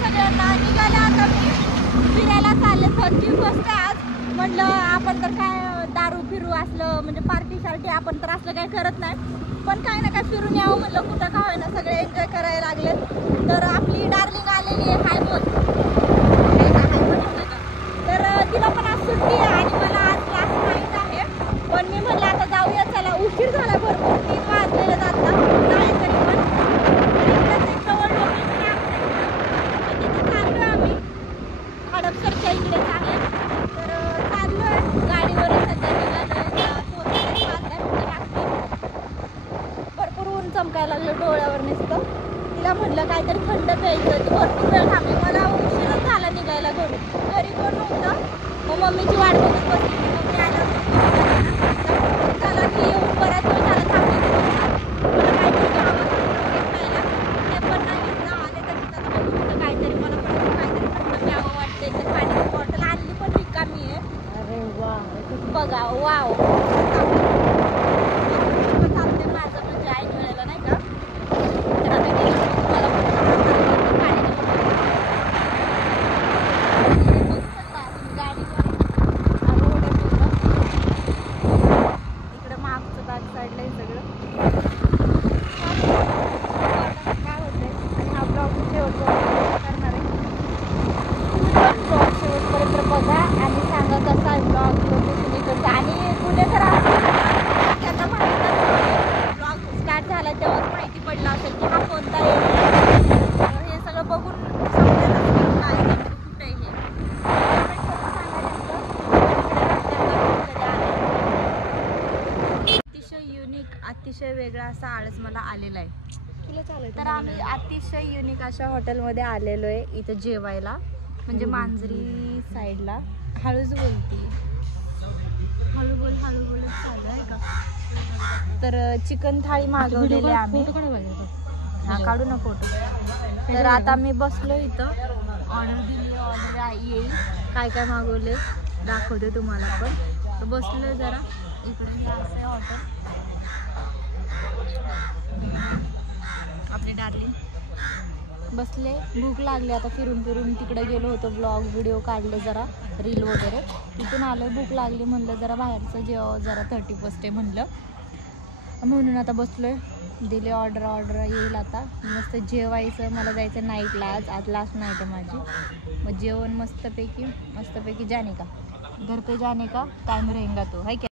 सगळ्यांना. निघाले आता मी फिरायला चालले. 31 आज. म्हटलं आपण तर काय दारू फिरू असलं म्हणजे पार्टी शार्टी आपण तर असलं काय करत नाही, पण काय ना काय फिरून यावं म्हणलं. कुठं का होईना सगळे एन्जॉय करायला लागले. तर आपली डार्लिंग आलेली आहे. हाय बोल. तर तिला पण आज सुट्टी आहे आणि मला आज क्लास माहीत आहे, पण मी म्हटलं आता जाऊया. चला उशीर झाला भरपूर. 3 वाजलेले जाता नाही तरी पण इकडेच एक जवळ लोकेशन आहे आपल्या तिथे चाललोय आम्ही. हडपसरच्या इकडेच आहे. तर चाललोय गाडीवर सध्या भरपूर ऊन चमकायला लागलं डोळ्यावर नुसतं. तिला म्हटलं काहीतरी थंड प्यायचं. ती भरपूर वेळ थांबली. मला उशीरच झाला निघायला घरी कोण नव्हतं. मग मम्मीची वाट बघत बसली. मम्मी आल्यावर झाला की येऊन बराच वेळ झाला थांबली. मला काहीतरी घ्यावं प्यायला. ते पण नाही घेतलं. आले तशीच आता बघू काहीतरी. मला पण काहीतरी थंड प्यावं वाटते. तर पाण्याची बॉटल आणली पण रिकामी आहे. अरे वा बघा. वाव चालते माझं म्हणजे ऐन वेळेला नाही का. तर आता मला इकडे मागचं बॅक साईडला हे सगळं काय होतंय. आणि हा ब्लॉग शेवटपर्यंत करणार आहे. ब्लॉग शेवटपर्यंत बघा आणि सांगा कसा आहे ब्लॉग. लोकेशन इकडचं आणि कुठे तर त्यांना माहिती ब्लॉग स्टार्ट झाला तेव्हाच माहिती पडलं असेल की हा कोणता एरिया. हे सगळं बघून समजेल काय कुठे हे. अतिशय युनिक अतिशय वेगळा असा आळस मला आलेला आहे. तर आम्ही अतिशय युनिक अशा हॉटेलमध्ये आलेलो आहे इथं जेवायला. म्हणजे मांजरी साईडला. हळूच बोलती. हळू बोलत चालू आहे का. तर चिकन थाळी मागवलेली आम्ही. हा काढू ना फोटो. तर आता मी बसलो इथं. ऑर्डर दिली. ऑर्डर येईल. काय काय मागवले दाखवते तुम्हाला पण. तर बसलो जरा इकडे. हे असं आहे हॉटेल. आपले डार्लिंग बसले. भूक लागली आता. फिरून तिकडे गेलो होतो. ब्लॉग व्हिडिओ काढले जरा रील वगैरे. तिथून आलो. भूक लागली म्हणलं जरा बाहेरचं जेव्हा जरा 31 आहे म्हणलं म्हणून आता बसलोय. दिले ऑर्डर येईल आता. मस्त जेवायचं. मला जायचं नाईटला. आज लास्ट नाईट आहे माझी. मग जेवण मस्तपैकी जाने का घर पे जाने का टाइम रहेगा तो है क्या.